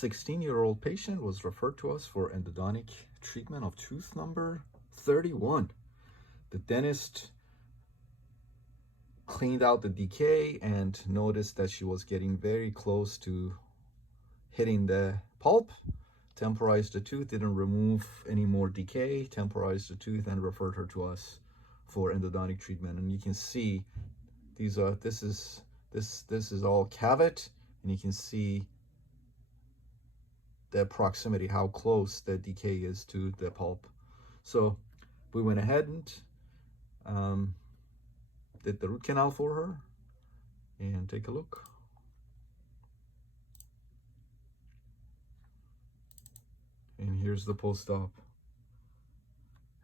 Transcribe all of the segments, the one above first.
16-year-old patient was referred to us for endodontic treatment of tooth number 31. The dentist cleaned out the decay and noticed that she was getting very close to hitting the pulp, temporized the tooth, didn't remove any more decay, temporized the tooth, and referred her to us for endodontic treatment. And you can see this is all cavit, and you can see the proximity, how close the decay is to the pulp. So we went ahead and did the root canal for her, and take a look. And here's the post-op.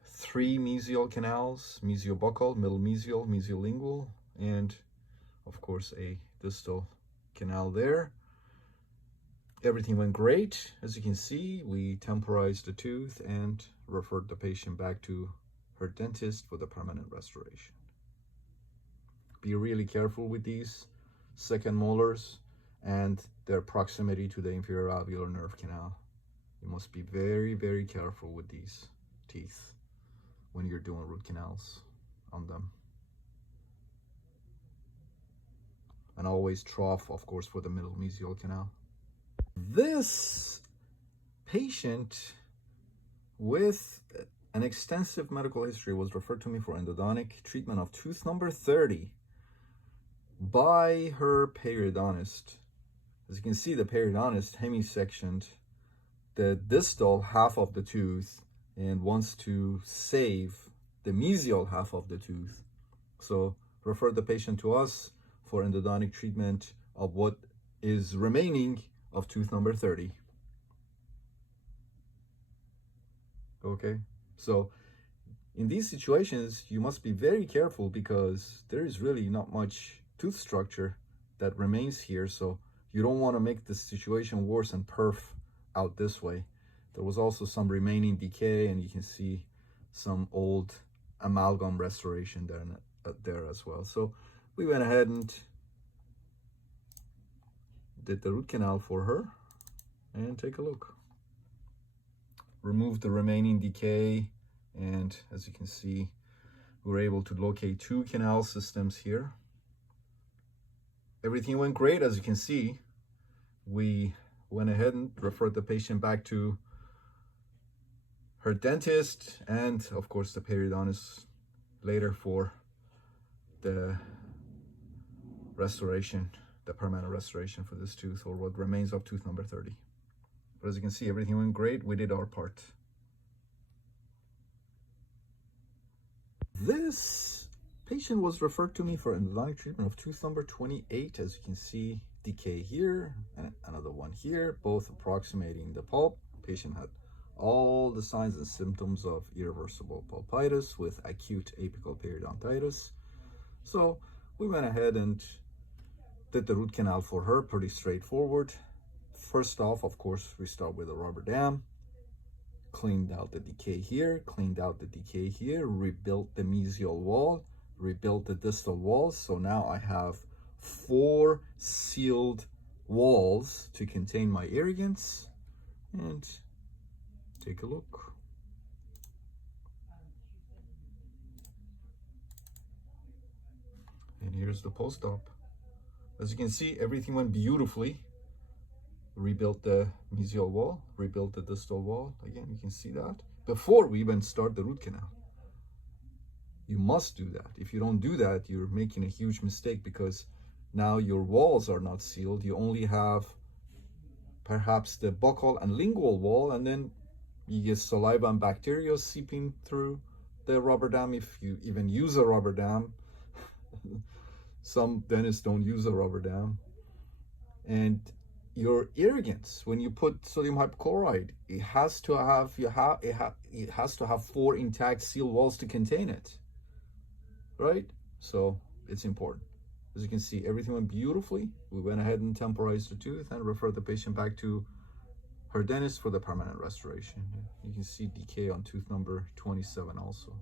3 mesial canals, mesiobuccal, middle mesial, mesiolingual, and of course a distal canal there. Everything went great. As you can see, we temporized the tooth and referred the patient back to her dentist for the permanent restoration. Be really careful with these second molars and their proximity to the inferior alveolar nerve canal. You must be very, very careful with these teeth when you're doing root canals on them. And always trough, of course, for the middle mesial canal. This patient with an extensive medical history was referred to me for endodontic treatment of tooth number 30 by her periodontist. As you can see, the periodontist hemisectioned the distal half of the tooth and wants to save the mesial half of the tooth. So refer the patient to us for endodontic treatment of what is remaining of tooth number 30. Okay, so in these situations, you must be very careful because there is really not much tooth structure that remains here. So you don't want to make the situation worse and perf out this way. There was also some remaining decay, and you can see some old amalgam restoration there as well. So we went ahead and did the root canal for her, and take a look. Remove the remaining decay, and as you can see, we were able to locate 2 canal systems here. Everything went great. As you can see, we went ahead and referred the patient back to her dentist and of course the periodontist later for the restoration, the permanent restoration for this tooth, or what remains of tooth number 30. But as you can see, everything went great. We did our part. This patient was referred to me for endodontic treatment of tooth number 28. As you can see, decay here and another one here, both approximating the pulp. Patient had all the signs and symptoms of irreversible pulpitis with acute apical periodontitis. So we went ahead and did the root canal for her, pretty straightforward. First off, of course, we start with a rubber dam, cleaned out the decay here, cleaned out the decay here, rebuilt the mesial wall, rebuilt the distal walls. So now I have 4 sealed walls to contain my irrigants, and take a look. And here's the post-op. As you can see, everything went beautifully. Rebuilt the mesial wall, rebuilt the distal wall. Again, you can see that before we even start the root canal. You must do that. If you don't do that, you're making a huge mistake, because now your walls are not sealed. You only have perhaps the buccal and lingual wall, and then you get saliva and bacteria seeping through the rubber dam, if you even use a rubber dam. Some dentists don't use a rubber dam. And your irrigants, when you put sodium hypochlorite, it has to have 4 intact seal walls to contain it, right? So it's important. As you can see, everything went beautifully. We went ahead and temporized the tooth and referred the patient back to her dentist for the permanent restoration. You can see decay on tooth number 27 also.